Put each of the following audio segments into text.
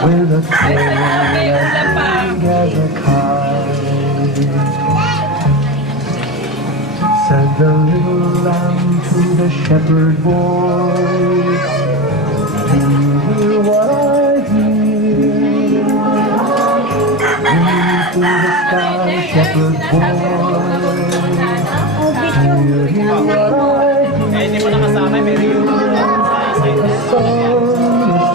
With a tail as big as a kite, said the little lamb to the shepherd boy, do you hear what I hear? Ring through the sky, shepherd boy, do you hear what I hear? Hindi mo nakasama, may rin A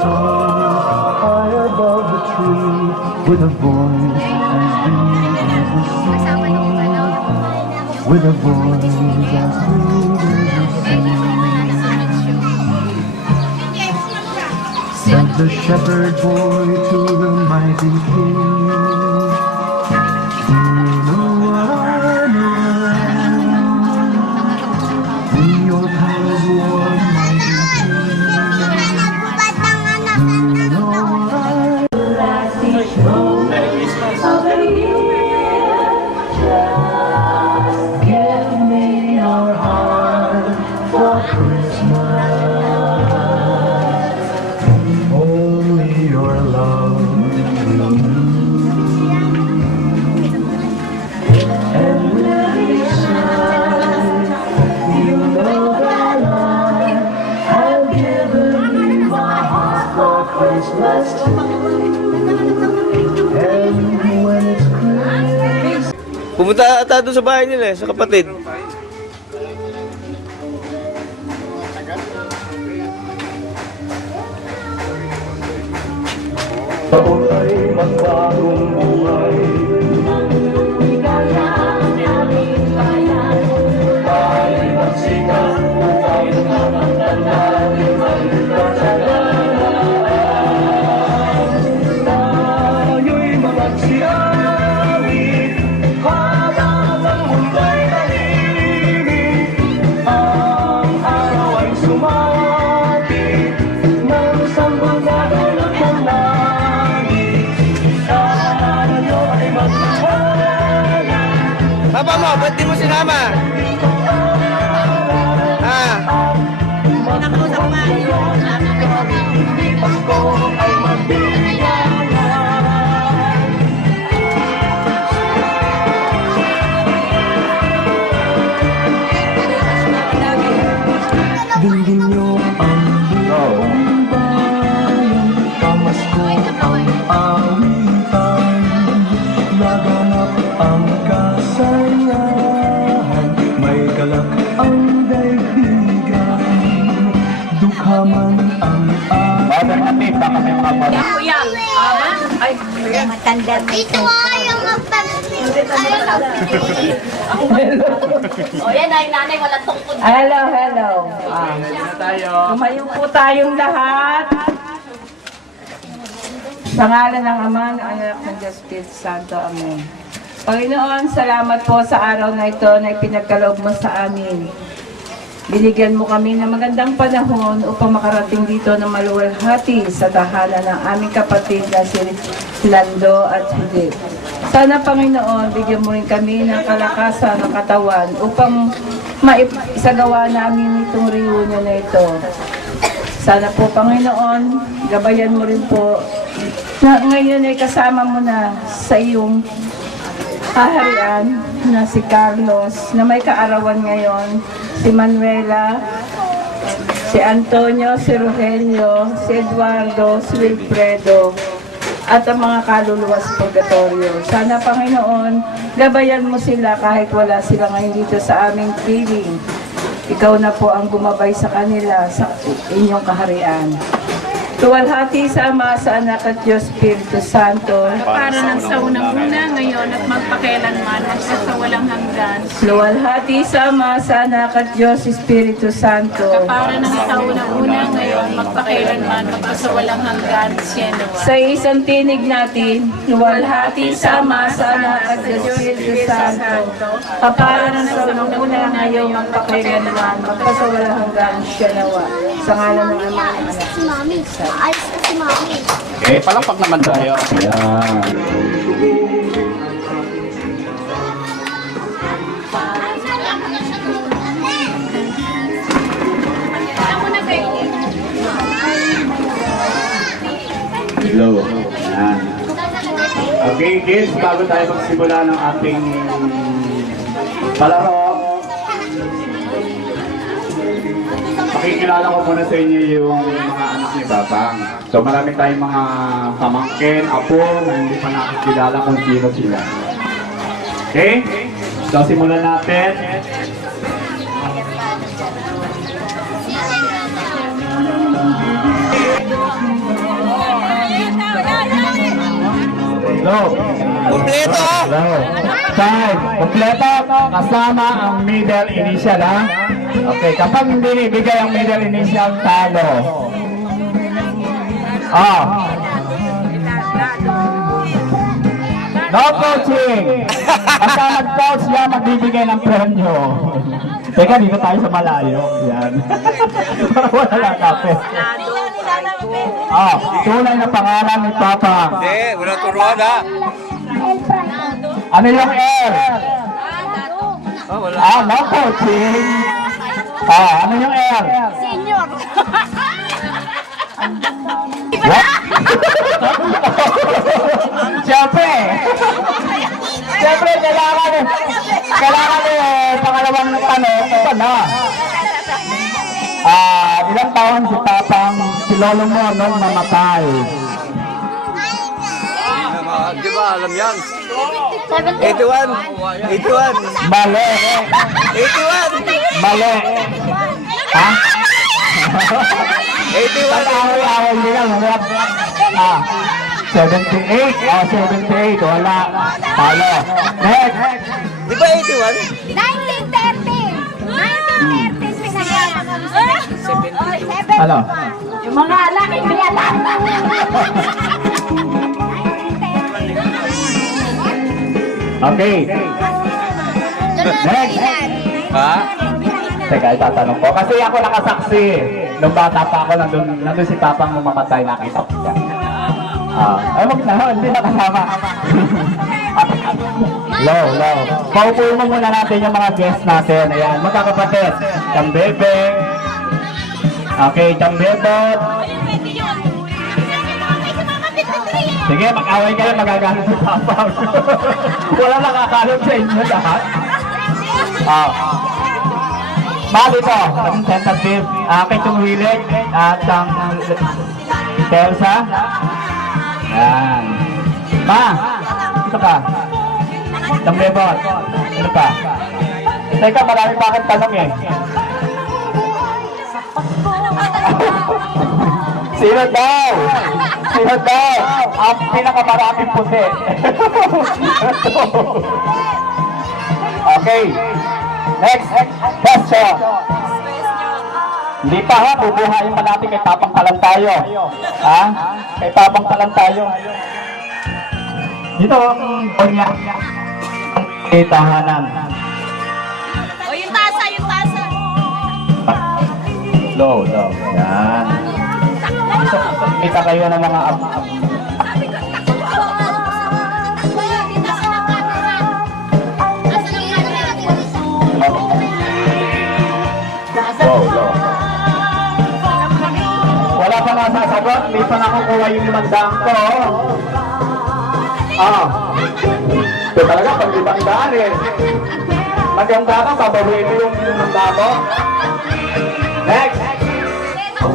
song high above the tree, with a voice as deep as the sea, with a voice as sweet as the sea. Said the shepherd boy to the mighty king, do you know what I know? In your palace warm, mighty king, do you know what I give me your heart for Christmas, only your love will do. And when you sigh, you know that I have given you my heart for Christmas too. And when it's Christmas, Pumunta ata doon sa bahay nila sa kapatid. taon ay magbagong buhay. Tayo magsikat upang natin magkasalanan. Tayo'y magsiawit habang ang mundo'y nalilimik. Ang araw ay sumapit ng sambunan at ng langit. Sana nyo ay magkahala. Papa mo, ba't di mo sinama? Nakausap nga yun. Pasko ay magbigayan. Dinggin nyo ang buong bayan, pamasko ang awitan, laganap ang kasayahan, may galak ang daigdigan, dukha man ang Kuya, ay, matanda na ito. Ayaw O yan ay nanay, walang tungkod. Hello, hello. Tumayo po tayong lahat. Sa ngalan ng Ama, ng Anak, ng Diyos, Espiritu Santo. Amen. Panginoon, salamat po sa araw na ito na ipinagkaloob mo sa amin. Binigyan mo kami ng magandang panahon upang makarating dito ng maluwalhati sa tahanan ng aming kapatid na si Lando at Judith. Sana, Panginoon, bigyan mo rin kami ng kalakasan ng katawan upang maisagawa namin itong reunion na ito. Sana po, Panginoon, gabayan mo rin po na ngayon ay kasama mo na sa iyong kaharian na si Carlos, na may kaarawan ngayon, si Manuela, si Antonio, si Rogelio, si Eduardo, si Wilfredo, at ang mga kaluluwa sa purgatorio. Sana, Panginoon, gabayan mo sila kahit wala sila ngayon dito sa aming piling. Ikaw na po ang gumabay sa kanila sa inyong kaharian. Luwalhati sa Ama, sa Anak at Diyos Espiritu Santo. Para ng sa unang-una ngayon at magpakailanman magsasawalang hanggan. Luwalhati sa Ama, sa Anak at Diyos Espiritu Santo. Para ng sa unang-una ngayon magpakailanman magsasawalang hanggan. Siyenawa. Sa isang tinig natin, luwalhati sa Ama, sa Anak at Diyos Espiritu Santo. Kapara ng sa unang-una ngayon magpakailanman magpasawalang hanggan. Siyenawa. Sa ngalan ng Ama, ng Anak. Si Mami. Ayos na si Mami. Okay, palakpak naman tayo. Yan. Hello. Yan. Okay, kids, bago tayo magsimula ng ating palaro, pakikilala ko muna sa inyo yung mga anak ni Babang. So marami tayong mga pamangkin, apo, na hindi pa nakikilala kung sino sila. Okay? So simulan natin. Hello. Kompleto! Hello. Five. Kompleto. Kasama ang middle initial, ha? Okay, kapag hindi ibigay ang middle initial, talo. Ah. No coaching. Basta nag-coach siya, magbibigay ng premyo. Teka, dito tayo sa malayo. Yan. Para wala lang kapit. Ah, tunay na pangalan ni Papa. Hindi, wala turuan ha. Ano yung L? Oh, wala. Ah, no coaching. Ah, ano yung L? Senior. What? Siyempre. Siyempre, kailangan pangalawang tanong. Ito na. Ilang taon si Papang, si Lolo mo nung mamatay? Di ba, alam yan? 81. 81. Mali. 81. Mali. Ha? 81. Away-away nila. Ah, 78. Oh, 78. Wala. Talo. Next. Di ba 81? 1930. 1930 pinag-aral. Ano? Yung mga alam, hindi alam. Okay. Next. Ha? Teka, itatanong ko. Kasi ako nakasaksi. Nung bata pa ako, nandun si Papang nung mamatay, nakita ko siya. Ay, wag na, hindi nakasama. Low. Paupuin mo muna natin yung mga guests natin. Ayan, magkakapatid. Chambebeng. Okay, Chambebot. Sige, mag-away kayo, magagalit si Papang. Wala nakakalit sa inyo lahat. Bali po, naging tentative, kay Tunghilig at ang Telsa. Yan. Ma, ito ka. Tambebot. Ano pa? Teka, marami pa akong tanong eh. Sino daw? Ang pinakamaraming puti. Okay. Next question. Hindi pa ha, bubuhayin pa natin kay Papang pa lang tayo. Ha? Kay Papang pa lang tayo. Dito ang bonya. Ang tahanan. O, yung tasa. Low. Yan. Kita kayo ng mga low. Wala pa nga sasagot, hindi pa nakukuha yung limandang ko. Ito talaga, pag limandaan eh. Maganda ka, babawiin mo yung limandang mo. Next!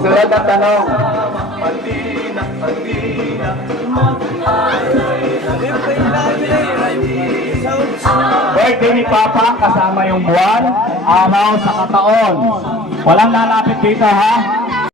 Sunod na tanong. Birthday ni Papa kasama yung buwan, araw sa kataon. Walang lalapit dito ha.